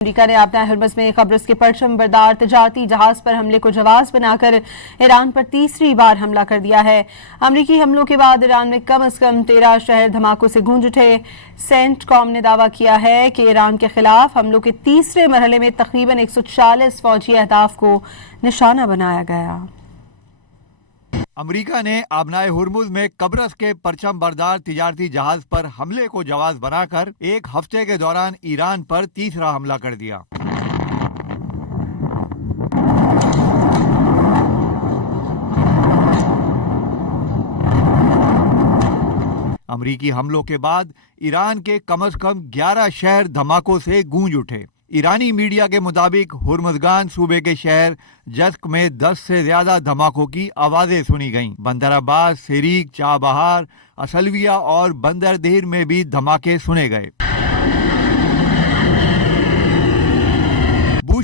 امریکہ نے آبنائے ہرمز میں قبرص کے پرچم بردار تجارتی جہاز پر حملے کو جواز بنا کر ایران پر تیسری بار حملہ کر دیا ہے۔ امریکی حملوں کے بعد ایران میں کم از کم 13 شہر دھماکوں سے گونج اٹھے۔ سینٹ کام نے دعویٰ کیا ہے کہ ایران کے خلاف حملوں کے تیسرے مرحلے میں تقریباً 140 فوجی اہداف کو نشانہ بنایا گیا۔ امریکہ نے آبنائے ہرمز میں قبرص کے پرچم بردار تجارتی جہاز پر حملے کو جواز بنا کر ایک ہفتے کے دوران ایران پر تیسرا حملہ کر دیا۔ امریکی حملوں کے بعد ایران کے کم از کم 11 شہر دھماکوں سے گونج اٹھے۔ ایرانی میڈیا کے مطابق ہرمزگان صوبے کے شہر جسک میں 10 سے زیادہ دھماکوں کی آوازیں سنی گئیں۔ بندر عباس، سیریک، چابہار، اسلویہ اور بندر دہر میں بھی دھماکے سنے گئے۔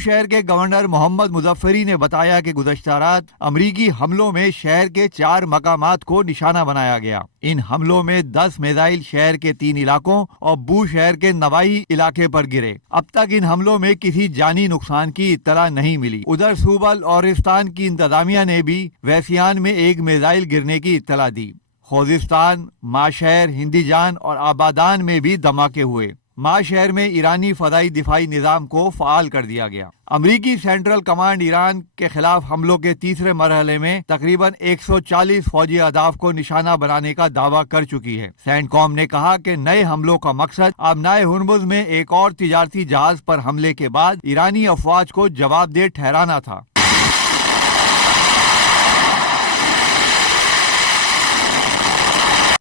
شہر کے گورنر محمد مظفری نے بتایا کہ گزشتہ رات امریکی حملوں میں شہر کے 4 مقامات کو نشانہ بنایا گیا۔ ان حملوں میں 10 میزائل شہر کے 3 علاقوں اور بو شہر کے نوائی علاقے پر گرے۔ اب تک ان حملوں میں کسی جانی نقصان کی اطلاع نہیں ملی۔ ادھر صوبہ اورستان کی انتظامیہ نے بھی ویسیان میں ایک میزائل گرنے کی اطلاع دی۔ خوزستان، ماشہر، ہندی جان اور آبادان میں بھی دھماکے ہوئے۔ ماہ شہر میں ایرانی فضائی دفاعی نظام کو فعال کر دیا گیا۔ امریکی سینٹرل کمانڈ ایران کے خلاف حملوں کے تیسرے مرحلے میں تقریباً 140 فوجی اہداف کو نشانہ بنانے کا دعویٰ کر چکی ہے۔ سینٹ کام نے کہا کہ نئے حملوں کا مقصد آبنائے ہرمز میں ایک اور تجارتی جہاز پر حملے کے بعد ایرانی افواج کو جواب دہ ٹھہرانا تھا۔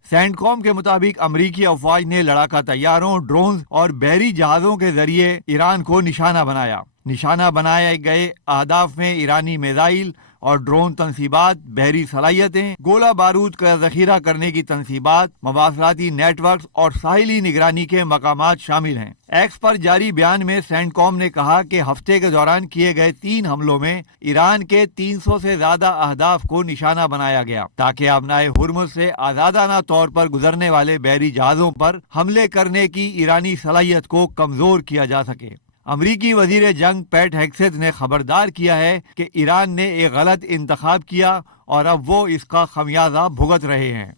سینٹ کام کے مطابق امریکی افواج نے لڑاکا طیاروں، ڈرونز اور بحری جہازوں کے ذریعے ایران کو نشانہ بنایا۔ نشانہ بنائے گئے اہداف میں ایرانی میزائل اور ڈرون تنصیبات، بحری صلاحیتیں، گولہ بارود کا ذخیرہ کرنے کی تنصیبات، مواصلاتی نیٹ ورکس اور ساحلی نگرانی کے مقامات شامل ہیں۔ ایکس پر جاری بیان میں سینٹ کام نے کہا کہ ہفتے کے دوران کیے گئے 3 حملوں میں ایران کے 300 سے زیادہ اہداف کو نشانہ بنایا گیا تاکہ آبنائے ہرمز سے آزادانہ طور پر گزرنے والے بحری جہازوں پر حملے کرنے کی ایرانی صلاحیت کو کمزور کیا جا سکے۔ امریکی وزیر جنگ پیٹ ہیگسیت نے خبردار کیا ہے کہ ایران نے ایک غلط انتخاب کیا اور اب وہ اس کا خمیازہ بھگت رہے ہیں۔